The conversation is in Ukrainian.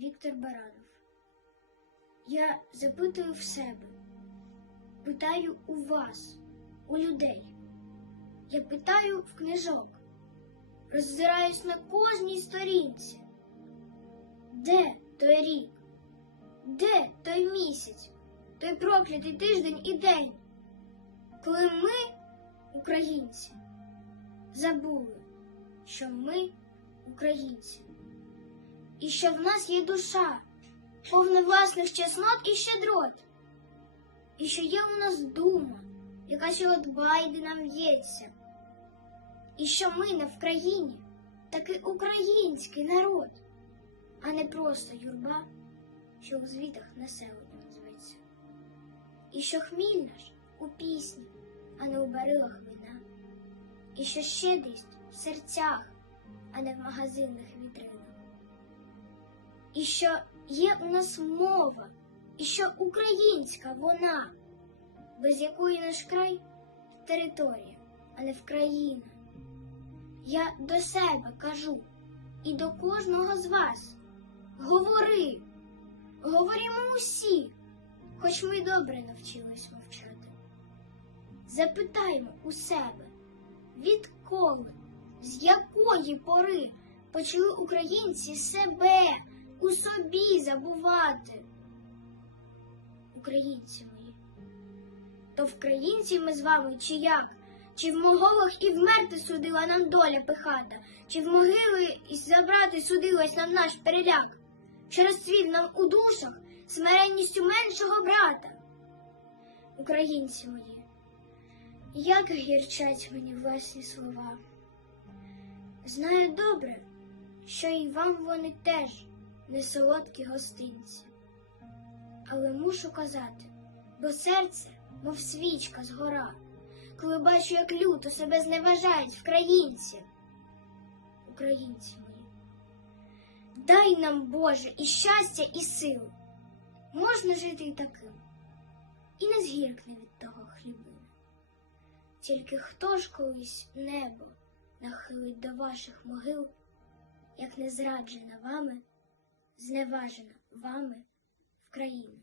Віктор Баранов. Я запитую в себе, питаю у вас, у людей. Я питаю в книжок, роззираюсь на кожній сторінці. Де той рік? Де той місяць, той проклятий тиждень і день, коли ми, українці, забули, що ми українці, і що в нас є душа, повна власних чеснот і щедрот, і що є у нас дума, яка от байди нам в'ється, і що ми не в країні, таки український народ, а не просто юрба, що у звітах населенням зветься, і що хміль наш у пісні, а не у барилах вина, і що щедрість в серцях, а не в магазинних вітринах. І що є у нас мова, і що українська вона, без якої наш край територія, а не вкраїна. Я до себе кажу і до кожного з вас. Говори, говоримо усі, хоч ми добре навчились мовчати. Запитаймо у себе, відколи, з якої пори почали українці себе у собі забувати. Українці мої, то вкраїнці ми з вами чи як? Чи в моголах і вмерти судила нам доля пихата, чи в могили і забрати судилась нам наш переляк, що розцвів нам у душах смиренністю меншого брата? Українці мої, як гірчать мені власні слова. Знаю добре, що і вам вони теж не солодкі гостинці. Але мушу казати, бо серце, мов свічка згора, коли бачу, як люто себе зневажають вкраїнці. Українці мої, дай нам, Боже, і щастя, і силу. Можна жити і таким, і не згіркне від того хлібина. Тільки хто ж колись небо нахилить до ваших могил, як не зраджена вами, зневажена вами в країну.